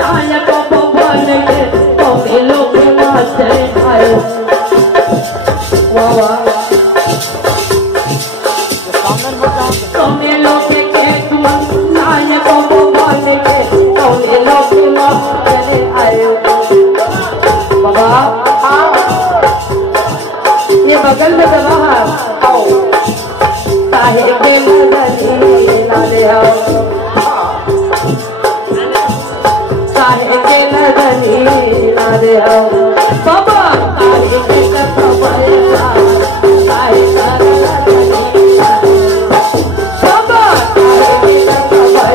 नायक भवन के कौने लोग नाचे आयो। वाह वाह कौने लोग के नायक भवन के कौने लोग नाचे आयो। बाबा ये बगल में दवा आओ साहे के नजरी लाले आओ साहे के नजरी लाले आओ बाबा साहे के कपड़ा साहे का नजरी बाबा साहे के कपड़ा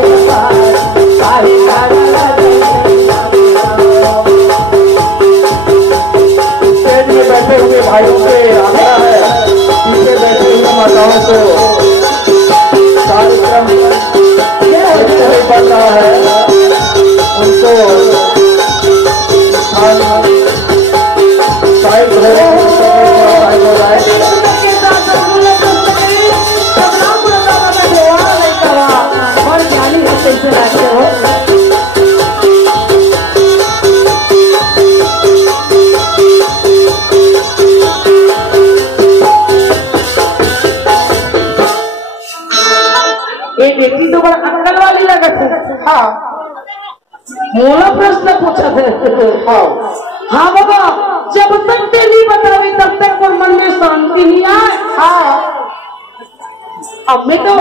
साहे का नजरी बैठे हुए भाइयों से आग्रह है, पीछे बैठे हुए माताओं को कार्यक्रम बन रहा है उनको एक व्यक्ति तो बड़ा अक्कल वाली लगत है। हाँ मोला प्रश्न पूछा थे। हाँ बाबा जब तक के नहीं बतावी तब तक वो मन में शांति नहीं आए। हाँ अब मैं तो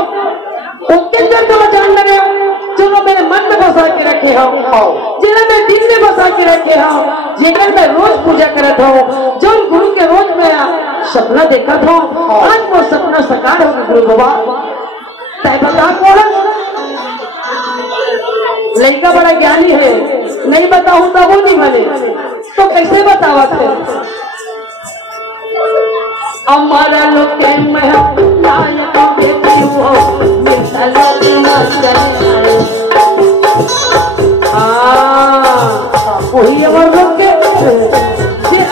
उनके अंदर तो जान लगे जो मेरे मन में बसा के रखे हो जिन्हें मैं दिल में बसा के रखे हो जिन्हें मैं रोज पूजा करता हूँ जो गुरु के रोज में सपना देखा था आज वो सपना साकार होगा गुरु बाबा। तय बता कौन लड़का बड़ा ज्ञानी है नहीं बताऊं तो वो नहीं बने तो कैसे बतावा थे। हमारा लोग के नायक बेटी हो वही अमर लोग के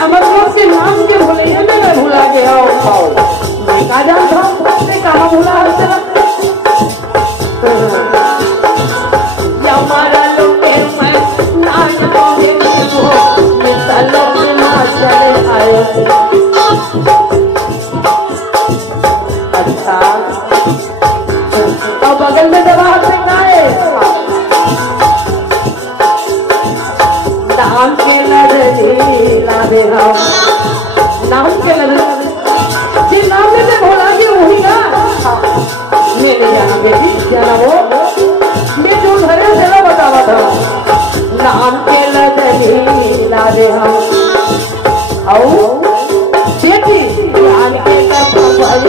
अमर लोग के नाम के भूले मैं भूला गया मैं कहा जानता कहा भूला हमारा लोग आए। अच्छा तो बगल में दवा से गाए नाम के नजरी लावे हम नाम के नजरी जिस नाम में से भोला के वही ना मैं नहीं जाना बेटी जाना वो मैं जो घरे से ना बतावा था नाम के नजरी लावे हम आओ बेटी ज्ञान के नाम कर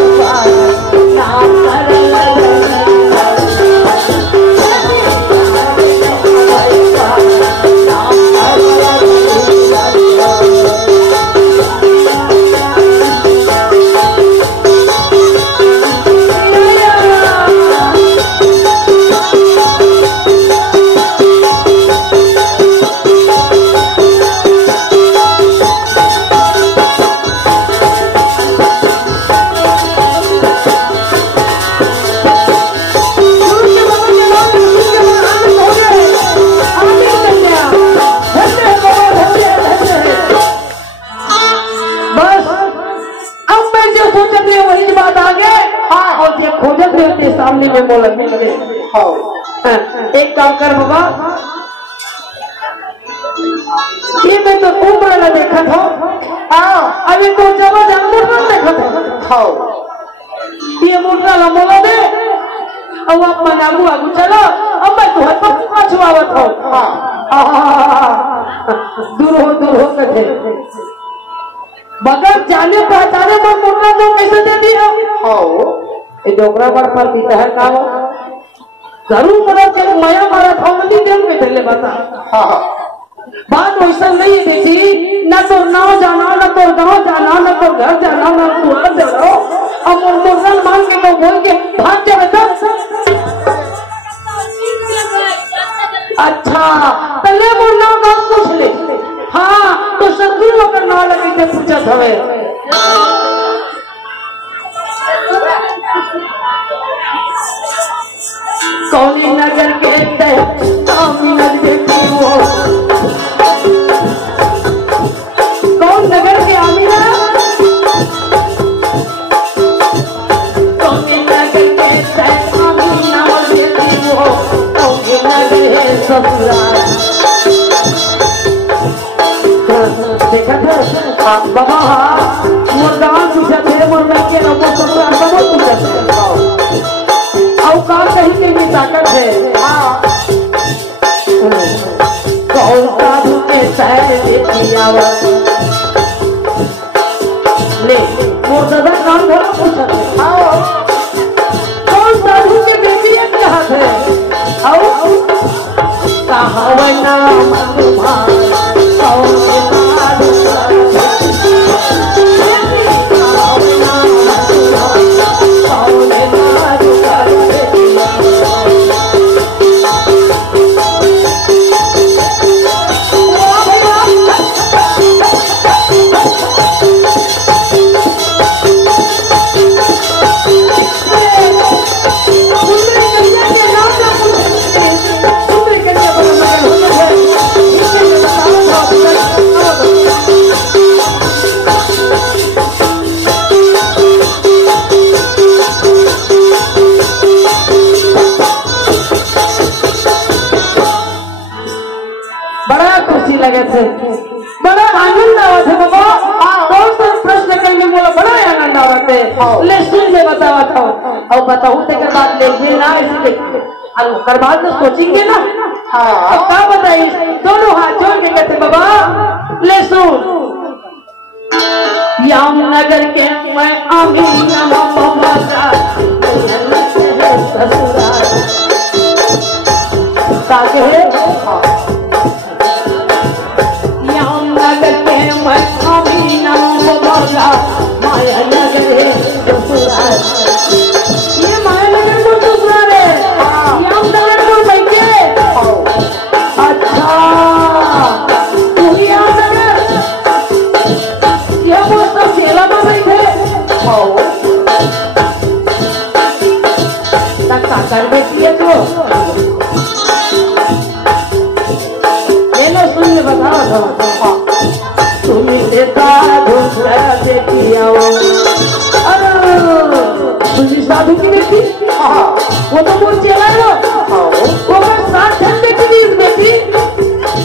सामने में बोला एक काम कर बाबा ये मैं तो उम्र न देखा था अभी तो जब जानवर न देखा था ये मुर्गा ला बोला दे अब आप मनागू आगू चलो अब मैं तुम्हें तो छुआवत हो दूर हो कथे बगैर जाने पहचाने पर मुर्गा तो कैसे दे दिया ये डोकरा बड़ पर पीता है का जरूर मरा जब माया मारा था मंदी देव में चले बता। बात वैसा नहीं है बेटी न तो नाव जाना न तो गाँव जाना न तो घर जाना न दुआर जाना अब मुसलमान के लोग बोल के भाग जाए बेटा। अच्छा पहले मुर्गा नाम पूछ ले हाँ तो शत्रु लोग ना लगे थे पूछा हवे कौनी नजर के नजर के आवा ले मोर दादा नाम थोड़ा पूछा आओ कौन साधु के बेटी है कहा थे आओ कहा नाम लगे थे बड़ा आनंद आवत है बाबा कौन सा प्रश्न करके बोला बड़ा आनंद आवत है ले सुन ले बतावा था और बताऊं ते के बाद लेंगे ना इसलिए और कर बाद तो सोचेंगे ना हाँ अब क्या बताइए दोनों हाथ जोड़ के कहते बाबा ले सुन यामनगर के मैं अमीन बाबा ताके माया नगर ये माया नगर को ससुराल है यामनगर को बैठे अच्छा तू यामनगर ये वो सब सेवा में बैठे कर बैठी है तो ये लो सुन ले बताओ तुम्हें देता दूसरा देखी आओ तुझी साधु की बेटी वो तो मुझे चला लो वो बस 7 घंटे की नींद बेटी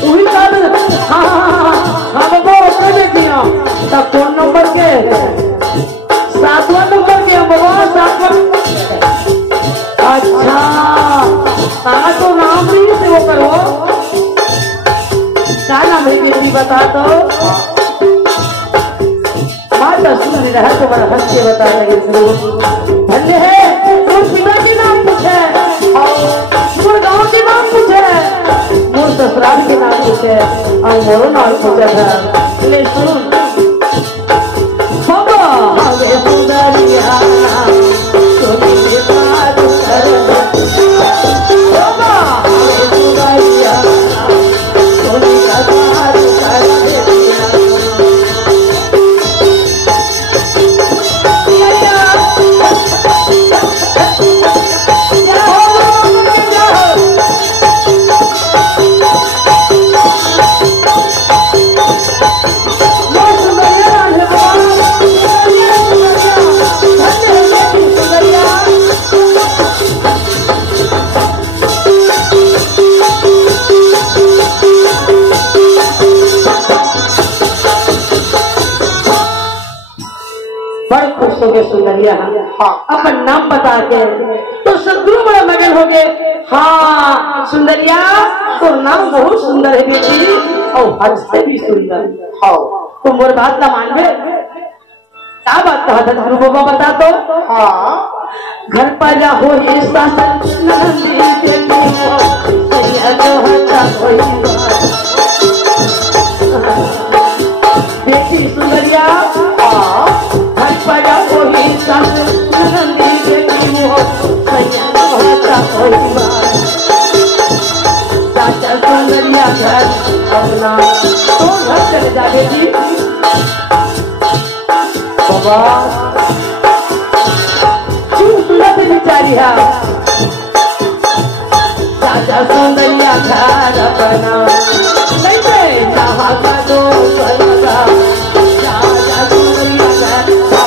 वही साधु हाँ बाबा उसने बेटी हो तब कौन नंबर के 7वां नंबर के बाबा 7वां अच्छा हाँ तो नाम भी से वो करो क्या नाम है बेटी बता दो सुन रहा तो बड़ा हंस के बता रहे धन्य है मोर पिता के नाम पूछे मोर गाँव के नाम पूछे मोर ससुराल के नाम पूछे और मोरो नाम पूछा था ले सुन बाबा हमें सुंदरिया बाबा हमें सुंदरिया सुंदरिया अपन नाम बता के तो सदगुरु बड़ा मगन हो गए हाँ सुंदरिया तो नाम बहुत सुंदर है बेटी और हद से भी सुंदर हाँ तुम मोर बात ना मान क्या बात कहा था गुरु बाबा बता दो हाँ घर पर जा हो बेटी सुंदरिया घर पर जा सुंदरिया घर अपना तो घर चले जा बेटी बाबा सुंदर बेचारी है चाचा सुंदरिया घर अपना कैसे नहा का दो चाचा सुंदरिया घर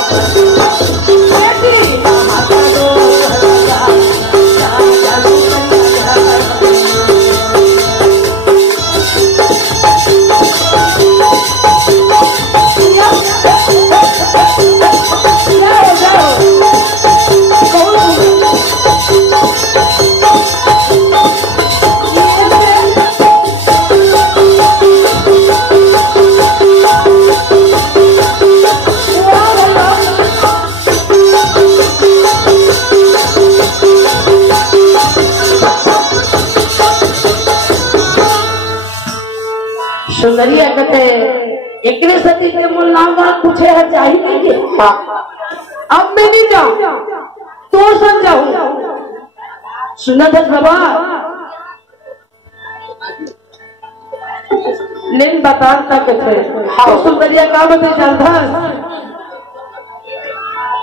सुंदरिया कहते एक सती के मुलामा कुछ है चाहिए। अब मैं नहीं जाऊं तो समझाऊं। सुना था बाबा लेन बता तक थे। हाँ सुंदरिया का बता चलता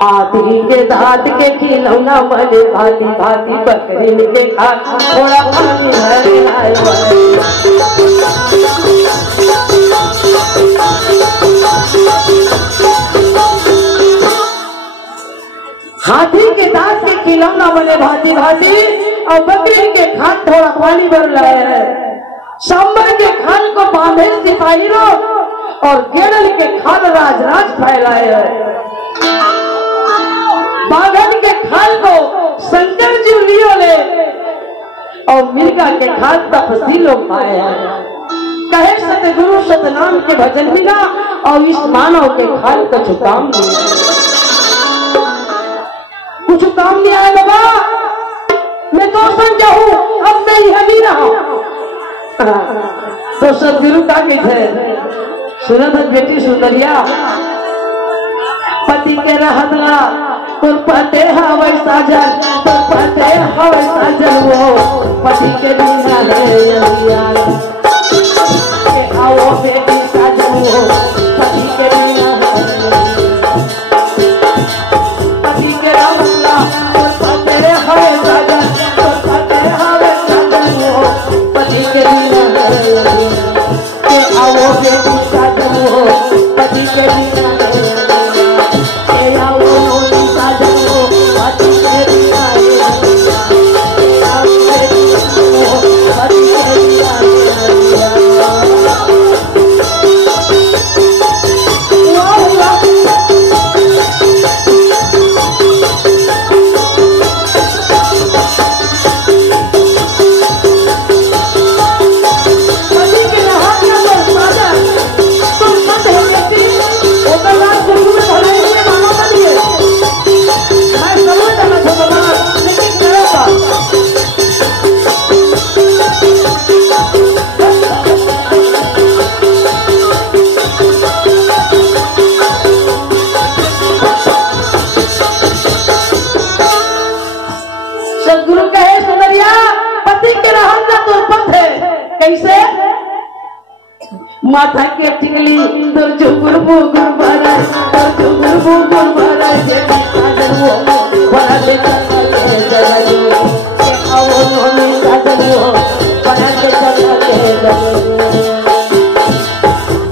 हाथी के दांत के खिलौना बने भांति भांति बकरी के खा थोड़ा पानी भरे आए। हाथी के दांत के खिलौना बने भांति भांति और बकरी के खाल थोड़ा पानी भर लाए है। सांबर के खाल को बांधे सिपाही लोग और गेड़ल के खाल राज राज फैलाए है। बाघन के खाल को शंकर जी लियो ले और मिर्गा के खाल तपसी लोग पाए हैं। कहे सतगुरु सतनाम के भजन बिना और इस मानव के खाल का कुछ काम नहीं है। कुछ काम नहीं आया बाबा मैं तो समझाऊं अब मैं यह नहीं रहा। तो सतगुरु का है सुना था बेटी सुंदरिया पति के रहतला पते हवाई साजन पते हवाई साजन वो पति के बिना है आओ बेटी साजन वो पति के बिना पति के रहतला पते हवाई साजन पते हवाई साजन वो पति के बिना है आओ बेटी साजन वो पति के बिना माथा के टिकली तोर चुकुर बुकुर बरा तोर चुकुर बुकुर बरा से साजन वो बड़ा के जगह के आओ नोनी साजन वो बड़ा के जगह के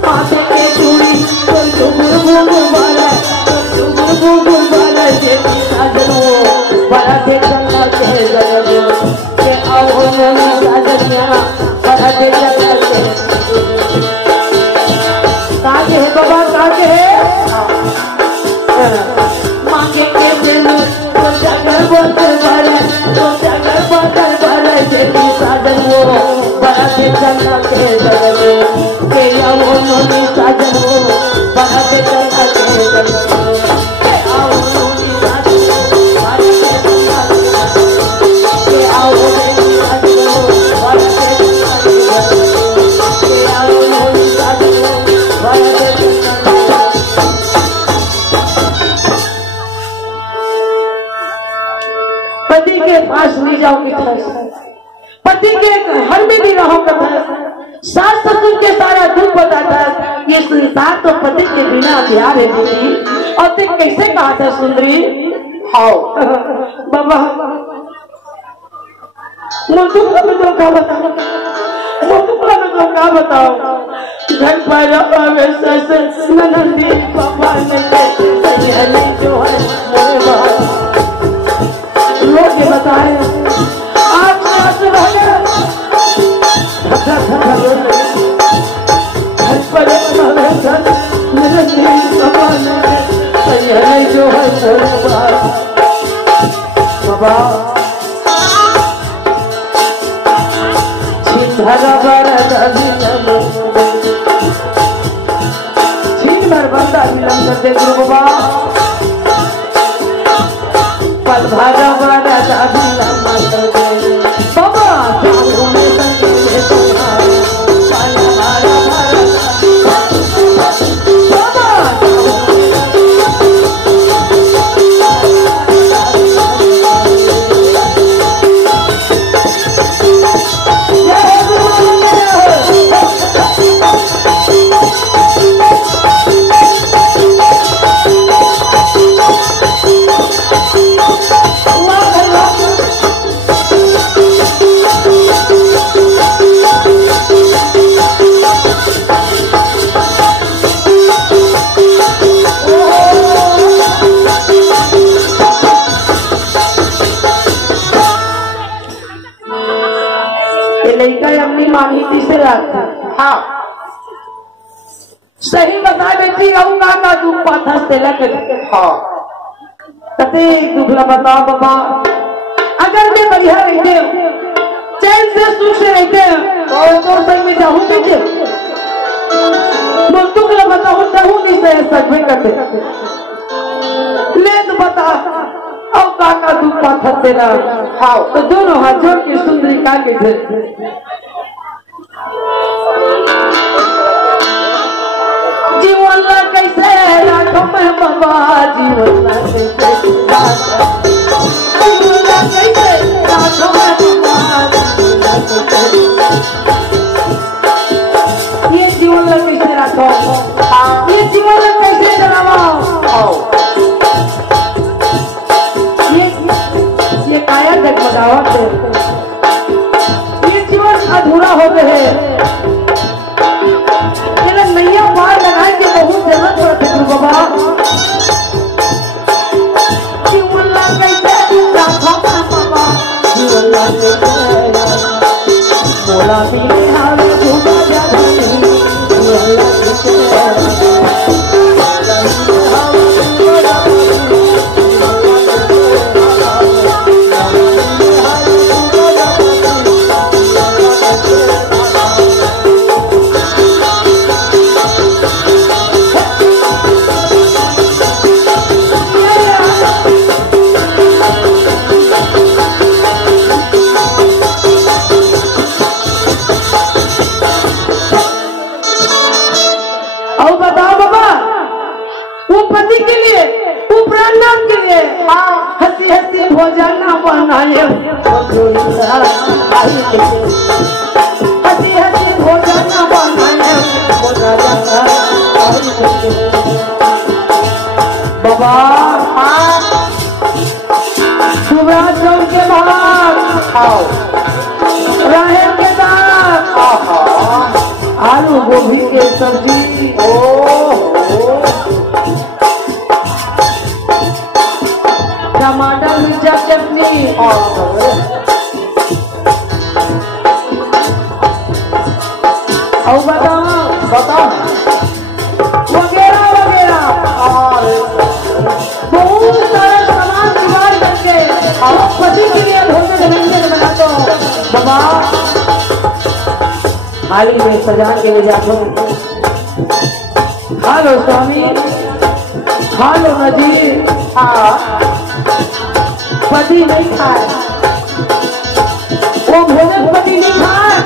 माथे के चूड़ी तोर चुकुर बुकुर बरा तोर चुकुर बुकुर बरा से साजन वो बड़ा के जगह के आओ नोनी साजन बड़ा के जगह काके है बाबा काके है मांगे के दिल तो जगर बोतल भरे जेती साजन वो बड़ा के चलना के जगह के आओ नोनी साजन वो बड़ा के चलना के जगह के आओ नोनी साजन वो बड़ा के चलना के आओ नोनी साजन वो बड़ा के चलना के आओ नोनी साजन वो बड़ा के पति के पास नहीं जाओ पति के घर में भी रहो सास ससुर के सारा दुख बताता ये संसार तो पति के बिना प्यार है बेटी और तुम कैसे कहा था सुंदरी आओ बाबा मुझको में धोखा बताओ मुझको में धोखा बताओ घर पर वैसे ननदी पापा ने जो है मेरे बात लोग ये बताए आज जो है बाबा छीन भर बंदा मिलन करते गुरु बाबा पलभारा वाला दाबिला बाबा आते। हाँ सही बता बेटी रहूंगा का दुख पाथा तिलक। हाँ कते दुखला बताओ बाबा। अगर मैं बढ़िया रहते चैन से सुख से रहते तो संग में जाऊं बेटे वो दुखला बताऊं कहूं नहीं सह सकते करते ले तो बता अब काका दुख पाथा तेरा। हाँ तो दोनों हाथ जोड़ के सुंदरी का के जीवन ला कैसे राखो मैं बाबा जीवन ला कैसे जीवन ला कैसे राखो मैं बाबा ये जीवन ला कैसे राखो ये जीवन ला कैसे चलाओ ये काया जगमगावत ये जीवन अधूरा हो गए नैया पार लगाए के बहुत जरूरत पड़ती है बाबा। जीवन ला कैसे राखो बाबा जीवन ला कैसे मोला भी हाल झूठा जाता नहीं जीवन ला कैसे हंसी हंसी भोजन बनाए हंसी हंसी भोजन बनाए बाबा सुबह चौक के बाद राहे के दाल आलू गोभी के सब्जी टमाटर मिर्चा चटनी और बताओ वगैरह वगैरह बहुत सारा सामान जुगाड़ करके पति के लिए भोजन व्यंजन बनाते हो बाबा। थाली में सजा के ले जाते खा लो स्वामी खा लो नजीर। पति नहीं खाए वो भोजन पति नहीं खाए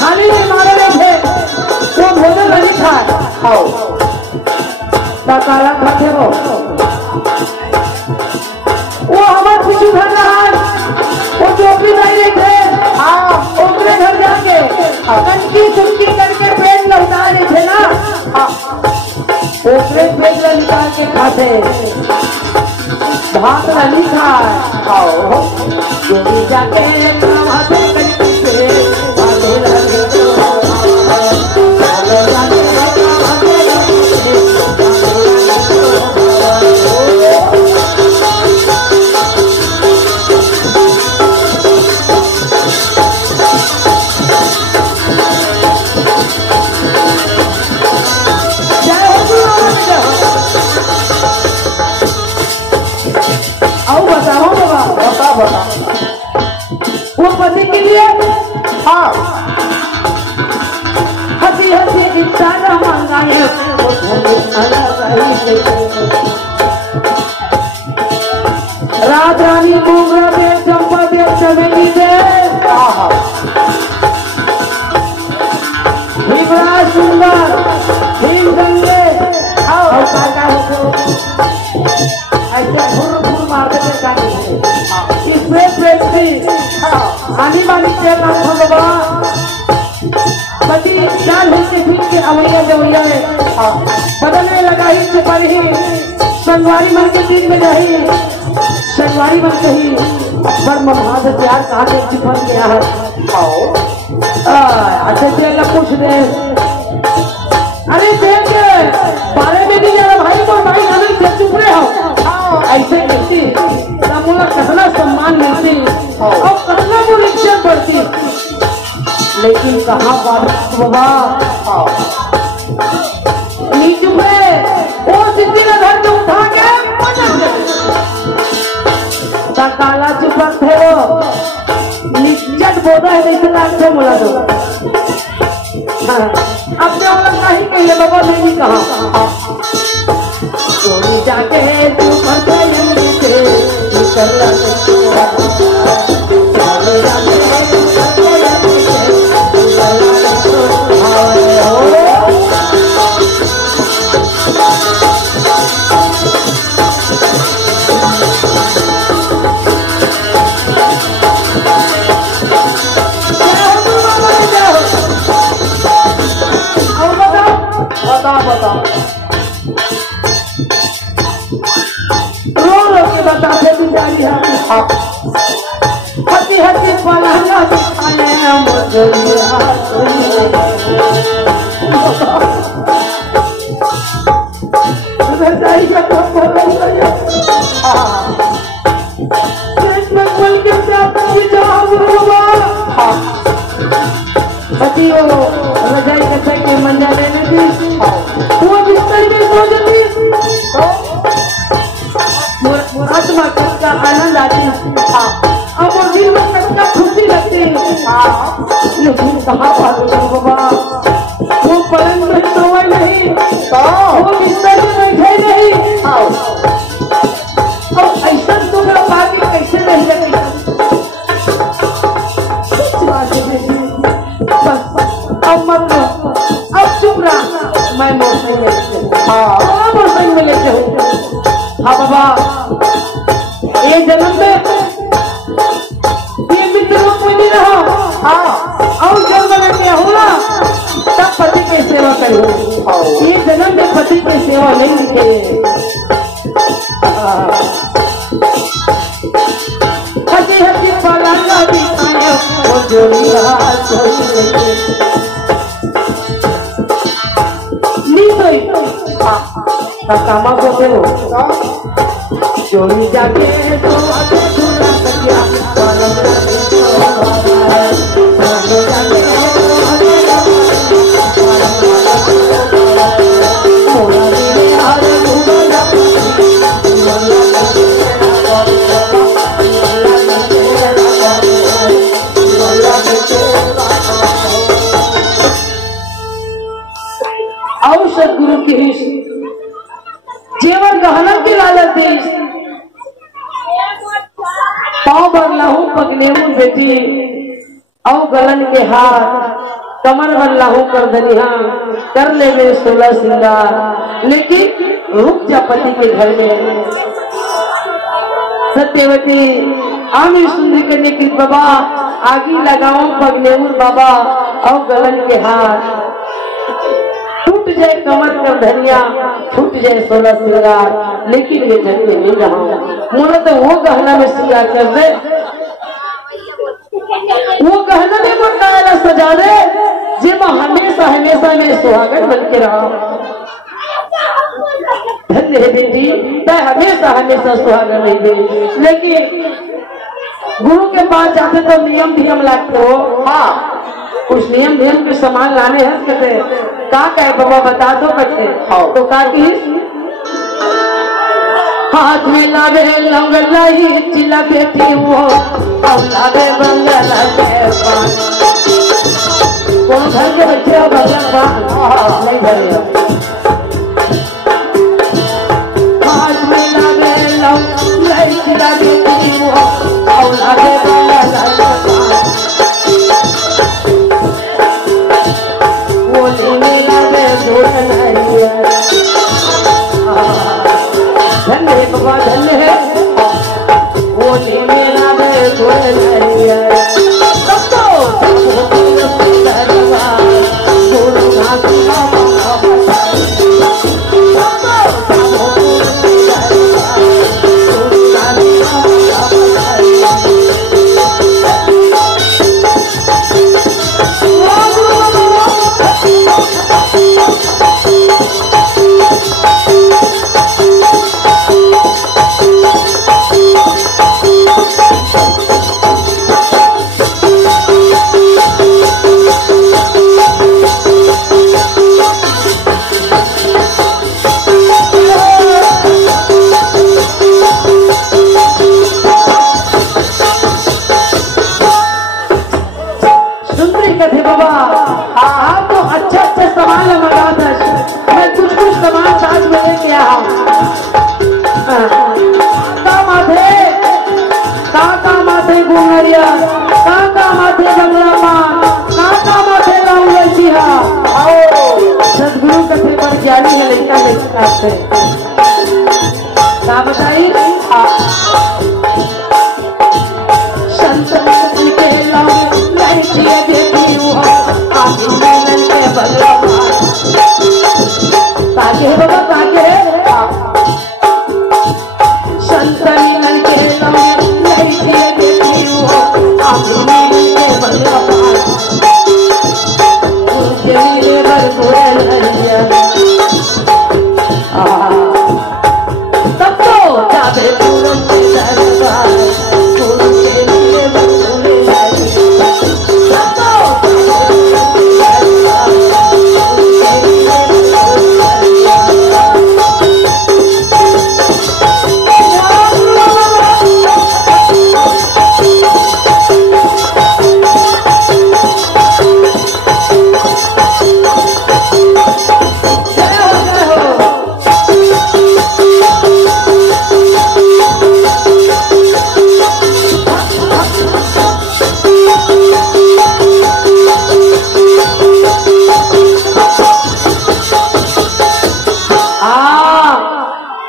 थाली में मारे रहे वो भोजन नहीं खाए खाओ काला खाते वो हमारे कुछ घर रहा वो जो भी नहीं थे ओकरे घर जाके कनकी चुटकी करके पेट लौटा रहे थे ना ओकरे पेट निकाल के खाते भात नहीं खाए खाओ जो जाके वो पति के लिए हंसी हंसी इंसान मंगाए रात रानी मोगरा दे चंपा दे चमेली दे भीमरा सुंदर भीम गंगे ऐसे फूल मारते आनी वाली भगवान पति चाल के बीच के अवैया जवैया बदलने लगा ही से पर ही संगवारी मन के दिन में रही संगवारी मन कही पर महाद प्यार कहा के चिपक गया है अच्छा चल पूछ दे अरे देख बारे में नहीं जाना भाई को भाई आनंद से चुप रहे हो ऐसे कहती मुला कितना सम्मान मिलती और कितना वो इज्जत बढ़ती लेकिन कहाँ बाबा नीच पे वो सिद्धि का घर जो उठा के काला चुपक थे वो निज्जत बोधा है जैसे लाख बोला दो। अब जो लोग नहीं कहिए बाबा नहीं कहा जाके तू बता रो के बताते बिचारी हंसी हंसी पलंगा खाने मुझे रजाई कसाई के मंजा लेने थी वो बिस्तर में सो जाती आत्मा का आनंद आती अब वो दिल में सबका खुशी लगती लेकिन कहाँ पागल बाबा वो पलंग में सोए नहीं वो बिस्तर में बैठे नहीं अब ऐसा तुम्हें बाकी कैसे नहीं लगी अब मत अब चुप रहा मैं मोटरसाइकिल में लेके हूँ। हाँ बाबा ये जन्म में ये मित्र कोई नहीं रहा। हाँ और जन्म में क्या हुआ तब पति की सेवा करूँ। ये जन्म में पति की सेवा नहीं लिखे हंसी हंसी पलांगा भी खाए वो कामा को देवो चोरी जाके तो आगे दूरा सकिया और सदगुरु की जेवर गहना के लालच देश पाँव बदला हूँ पगले हूँ बेटी और गलन के हाथ कमर बदला हूँ कर दनिया कर ले मेरे 16 श्रृंगार लेकिन रुक जा पति के घर में सत्यवती आमिर सुंदरी करने की बाबा आगी लगाओ पगले बाबा और गलन के हाथ छूट जाए कमर कर धनिया छूट जाए 16 श्रृंगार लेकिन ये जल्दी नहीं रहा मोला तो वो गहना में सिया कर दे वो गहना में मकाना सजा दे जिम हमेशा हमेशा में सुहागन बन के रहा। धन्य है बेटी मैं हमेशा हमेशा सुहागन नहीं दे लेकिन गुरु के पास जाते तो नियम नियम लागते हो। हाँ कुछ नियम नियम के सामान लाने हैं कहते का कहे बाबा बता दो बच्चे तो का की हाथ में लावे लंगलाई चिल्ला बेटी वो अब लावे बंगला के पान कौन घर के बच्चे हो बंगला पान नहीं भरे हाथ में लावे लंगलाई चिल्ला बेटी वो अब लावे बंगला के पान धन्य बाबा धन्य है वो मेरा सब तो सामान मंगा था, मैं कुछ सामान साथ में लेके आया। काका माथे घूंगरिया, काका माथे बंगला पान, काका माथे लाऊंगा सिहा। आओ सदगुरु कथे पर ज्ञानी है लड़का लड़का से क्या बताई। संत जी के लाऊं लड़कियां देखी हुआ आगे के बंगला पान ताके बाबा ताके संत के लाऊं लड़कियां देखी हुआ आगे के बंगला पान उनके लिए बरगुड़े लड़िया तब तो जाबे पूरन के दरबार उनके लिए बरगुड़े लड़िया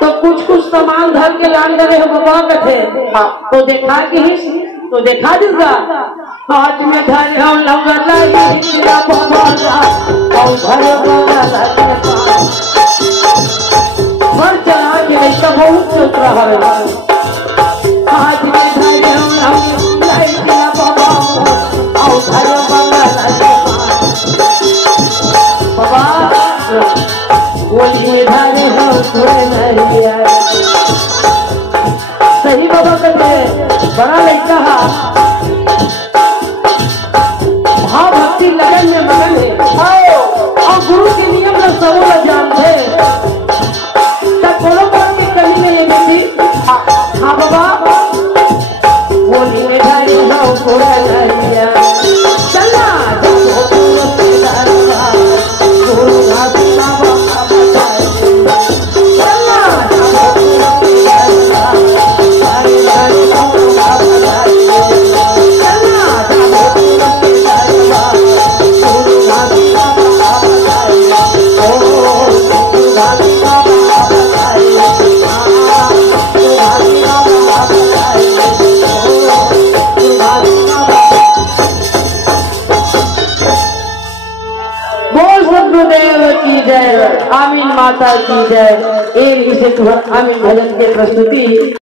तब तो सामान धर के लान करे हो बाबा कथे तो देखा कि तो देखा दूंगा आज में घर हम लगा लगी तेरा बाबा और घर बाबा लगे पर चला के ऐसा बहुत सोच रहा है। आज में घर हम लगा लगी तेरा बाबा और घर बाबा लगे बाबा बोली में धारे हो थोड़े नहीं आए सही बाबा कहते बड़ा लड़का भाव भक्ति लगन में मगन है और गुरु के नियम न सबो न जानते तब कोनो बात की कमी नहीं लेगी। हाँ बाबा बोली में ढाई हो थोड़ा नहीं चलना गुरु आमीन माता की जय। एक इसे आमीन भजन के प्रस्तुति।